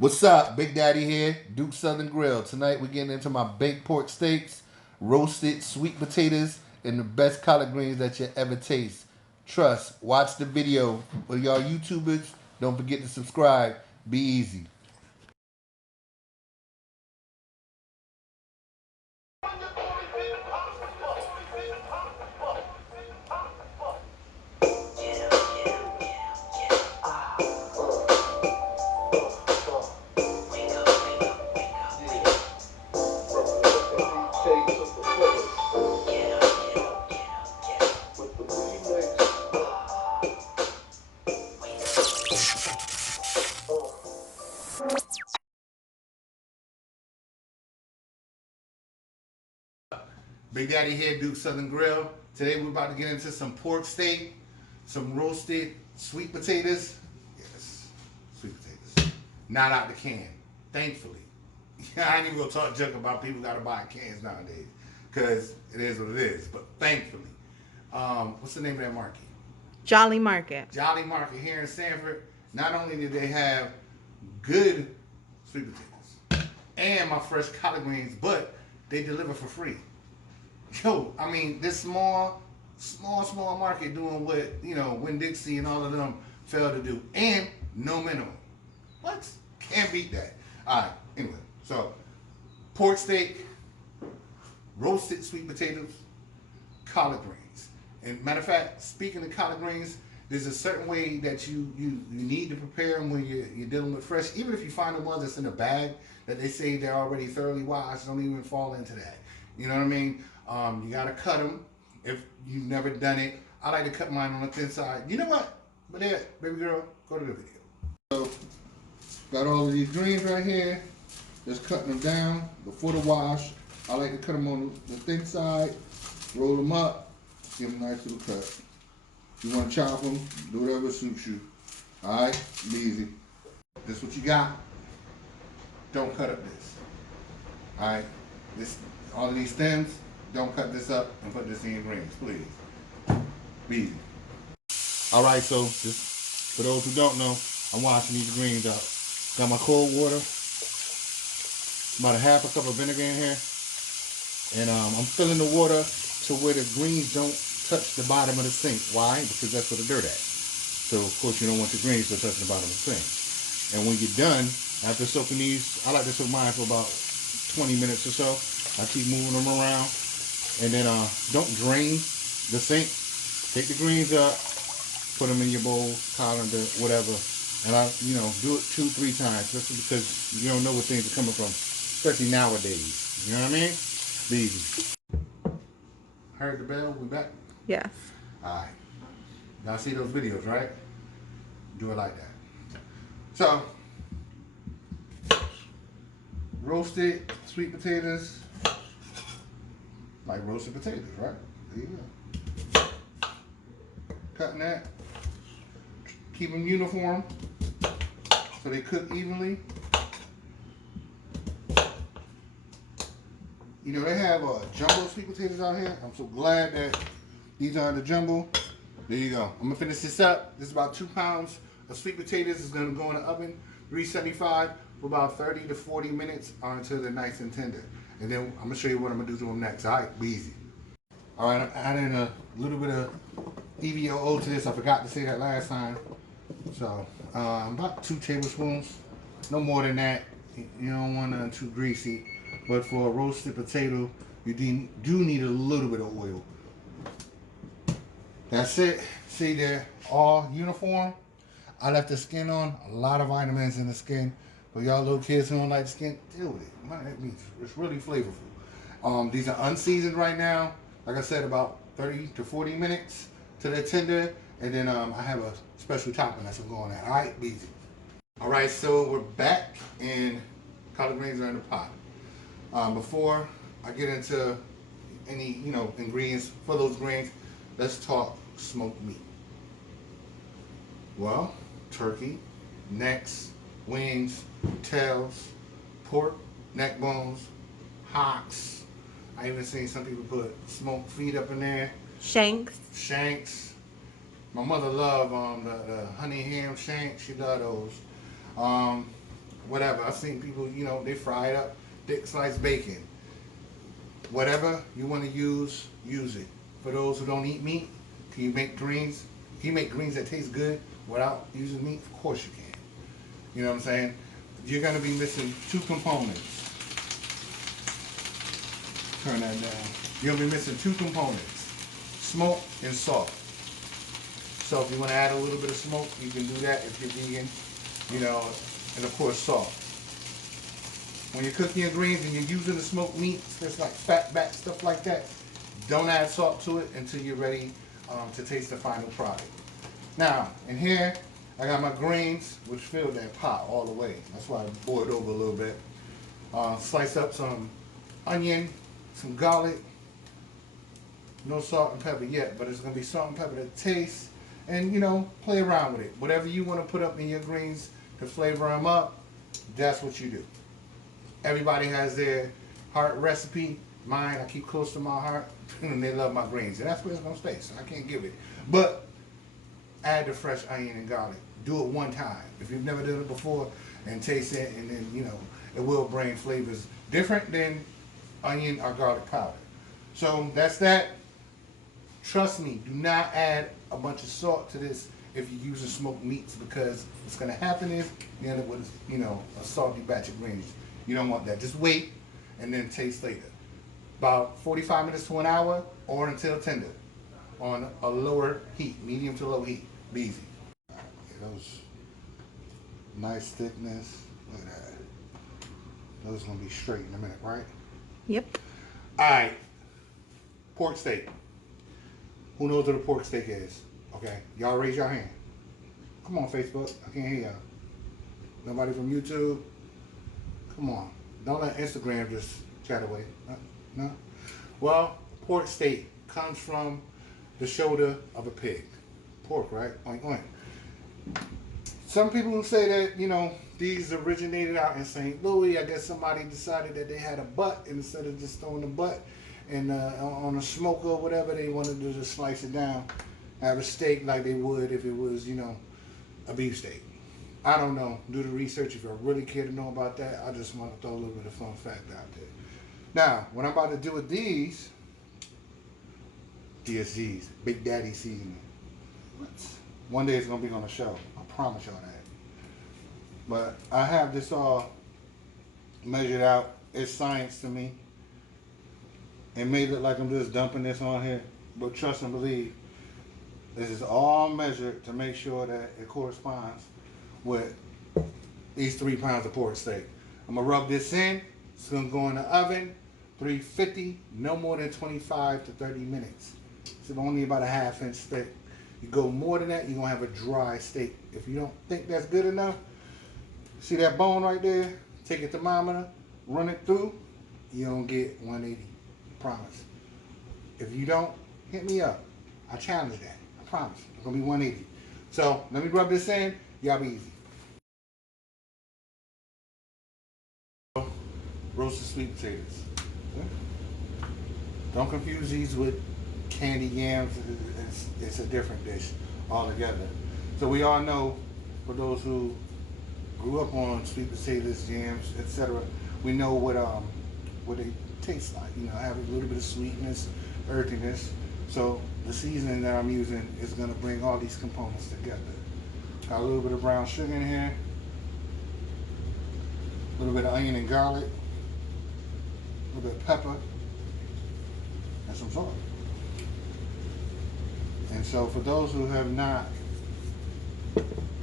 What's up? Big Daddy here, Duke Southern Grill. Tonight we're getting into my baked pork steaks, roasted sweet potatoes, and the best collard greens that you ever taste. Trust, watch the video. For y'all YouTubers, don't forget to subscribe. Be easy. Big Daddy here, Duke Southern Grill. Today we're about to get into some pork steak, some roasted sweet potatoes. Yes, sweet potatoes. Not out the can, thankfully. I ain't even gonna talk junk about people gotta buy cans nowadays, because it is what it is. But thankfully, what's the name of that market? Jolly Market. Jolly Market here in Sanford. Not only do they have good sweet potatoes and my fresh collard greens, but they deliver for free. Yo, I mean, this small market doing what, Winn-Dixie and all of them failed to do. And no minimum. What? Can't beat that. All right, anyway. So, pork steak, roasted sweet potatoes, collard greens. And matter of fact, speaking of collard greens, there's a certain way that you need to prepare them when you're dealing with fresh. Even if you find the ones that's in a bag that they say they're already thoroughly washed, don't even fall into that. You know what I mean? You gotta cut them if you've never done it. I like to cut mine on the thin side. You know what? But there, baby girl, go to the video. So, got all of these greens right here. Just cutting them down before the wash. I like to cut them on the thin side, roll them up, give them a nice little cut. You want to chop them, do whatever suits you. All right, be easy. This what you got. Don't cut up this. All right, all of these stems. Don't cut this up and put this in your greens, please. Be easy. All right, so just for those who don't know, I'm washing these greens out. Got my cold water, about a half a cup of vinegar in here, and I'm filling the water to where the greens don't touch the bottom of the sink. Why? Because that's where the dirt at. So of course you don't want your greens to touch the bottom of the sink. And when you're done, after soaking these, I like to soak mine for about 20 minutes or so. I keep moving them around. And then don't drain the sink. Take the greens up, put them in your bowl, colander, whatever. And do it 2-3 times, just because you don't know where things are coming from, especially nowadays. You know what I mean? Be easy. Heard the bell? We back? Yes. All right. Y'all see those videos, right? Do it like that. So, roasted sweet potatoes. Like roasted potatoes, right? There you go. Cutting that. Keep them uniform so they cook evenly. You know, they have jumbo sweet potatoes out here. I'm so glad that these are the jumbo. There you go. I'm gonna finish this up. This is about 2 pounds of sweet potatoes. It's gonna go in the oven, 375 for about 30 to 40 minutes until they're nice and tender. And then I'm gonna show you what I'm gonna do to them next. All right, be easy. All right, I'm adding a little bit of EVOO to this. I forgot to say that last time. So about 2 tablespoons, no more than that. You don't want nothing too greasy. But for a roasted potato, you do need a little bit of oil. That's it. See, they're all uniform. I left the skin on. A lot of vitamins in the skin. For y'all little kids who don't like the skin, deal with it. Man, it's really flavorful. These are unseasoned right now. Like I said, about 30 to 40 minutes till they're tender. And then I have a special topping that's going on. All right, easy. All right, so we're back, and collard greens are in the pot. Before I get into any ingredients for those greens, let's talk smoked meat. Well, turkey, necks, wings, tails, pork, neck bones, hocks. I even seen some people put smoked feet up in there. Shanks. My mother loved the honey ham shanks. She loved those. whatever. I've seen people, you know, they fry it up, thick sliced bacon. Whatever you want to use it. For those who don't eat meat, can you make greens? Can you make greens that taste good without using meat? Of course you can. You know what I'm saying? You're going to be missing two components. Turn that down. You're going to be missing two components. Smoke and salt. So if you want to add a little bit of smoke, you can do that if you're vegan. You know, and of course salt. When you're cooking your greens and you're using the smoked meats, just like fat back, stuff like that, don't add salt to it until you're ready to taste the final product. Now, in here, I got my greens, which fill that pot all the way. That's why I boiled over a little bit. Slice up some onion, some garlic. No salt and pepper yet, but it's going to be salt and pepper to taste. And, you know, play around with it. Whatever you want to put up in your greens to flavor them up, that's what you do. Everybody has their heart recipe. Mine, I keep close to my heart, and they love my greens. And that's where it's going to stay, so I can't give it. But add the fresh onion and garlic. Do it one time. If you've never done it before, and taste it, and then, you know, it will bring flavors different than onion or garlic powder. So that's that. Trust me, do not add a bunch of salt to this if you're using smoked meats, because what's going to happen is you end up with, you know, a salty batch of greens. You don't want that. Just wait and then taste later. About 45 minutes to an hour, or until tender on a lower heat, medium to low heat. Be easy. Right, those nice thickness. Look at that. Those gonna be straight in a minute, right? Yep. All right. Pork steak. Who knows what a pork steak is? Okay, y'all raise your hand. Come on, Facebook. I can't hear y'all. Nobody from YouTube? Come on. Don't let Instagram just chat away. No? Well, pork steak comes from the shoulder of a pig. Pork, right? Oink, oink. Some people say that, you know, these originated out in St. Louis. I guess somebody decided that they had a butt, and instead of just throwing the butt and on a smoker or whatever, they wanted to just slice it down, have a steak like they would if it was, you know, a beef steak. I don't know. Do the research if you really care to know about that. I just want to throw a little bit of fun fact out there. Now, what I'm about to do with these, DSGs, Big Daddy seasoning. One day it's going to be on the show. I promise y'all that. But I have this all measured out. It's science to me. It may look like I'm just dumping this on here, but trust and believe, this is all measured to make sure that it corresponds with these 3 pounds of pork steak. I'm gonna rub this in. It's gonna go in the oven, 350, no more than 25 to 30 minutes. It's only about a ½ inch thick. You go more than that, you're gonna have a dry steak. If you don't think that's good enough, see that bone right there? Take a thermometer, run it through, you don't get 180. I promise. If you don't, hit me up. I challenge that. I promise. It's gonna be 180. So let me rub this in. Y'all be easy. Roasted sweet potatoes. Don't confuse these with candied yams. It's a different dish altogether. So we all know, for those who grew up on sweet potatoes, yams, etc., we know what they taste like. You know, have a little bit of sweetness, earthiness. So the seasoning that I'm using is going to bring all these components together. Got a little bit of brown sugar in here, a little bit of onion and garlic, a little bit of pepper, and some salt. And so for those who have not,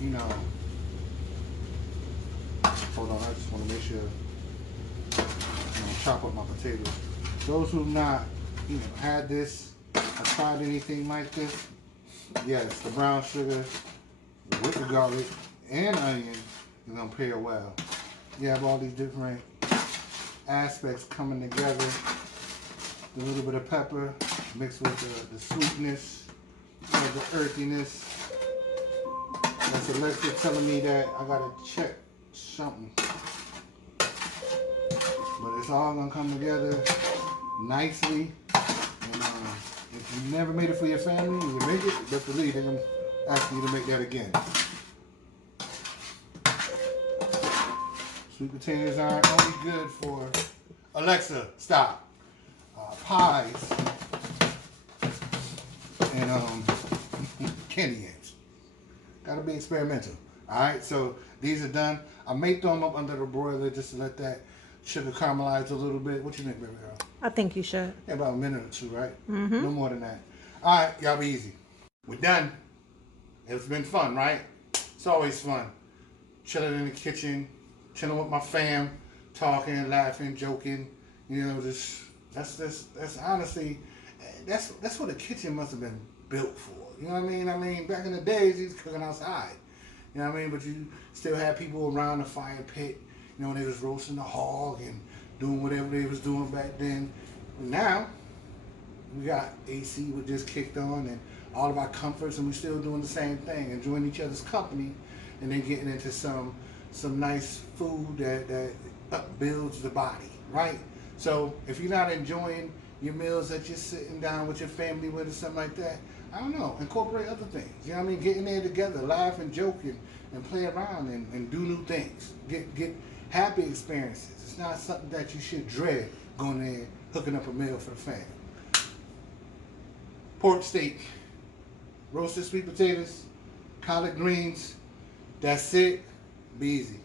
you know, hold on, I just want to make sure I'm going to chop up my potatoes. Those who've not, you know, had this or tried anything like this, yes, the brown sugar with the garlic and onion is going to pair well. You have all these different aspects coming together. A little bit of pepper mixed with the sweetness, the earthiness. That's Alexa telling me that I gotta check something. But it's all gonna come together nicely. And if you never made it for your family and you make it, best believe they're gonna ask you to make that again. Sweet potatoes aren't only good for Alexa, stop. Pies and candy yams. Gotta be experimental. Alright, so these are done. I may throw them up under the broiler just to let that sugar caramelize a little bit. What you think, baby girl? I think you should. Yeah, about a minute or two, right? Mm-hmm. No more than that. Alright, y'all be easy. We're done. It's been fun, right? It's always fun. Chilling in the kitchen, chilling with my fam, talking, laughing, joking. You know, just that's honestly that's what a kitchen must have been built for. You know what I mean? I mean, back in the days, he was cooking outside. You know what I mean? But you still had people around the fire pit. You know, when they was roasting the hog and doing whatever they was doing back then. But now, we got AC was just kicked on and all of our comforts, and we're still doing the same thing, enjoying each other's company, and then getting into some nice food that upbuilds the body, right? So if you're not enjoying your meals that you're sitting down with your family with or something like that, I don't know, incorporate other things. You know what I mean? Get in there together, laugh and joke and play around and do new things. Get happy experiences. It's not something that you should dread going there hooking up a meal for the family. Pork steak, roasted sweet potatoes, collard greens. That's it. Be easy.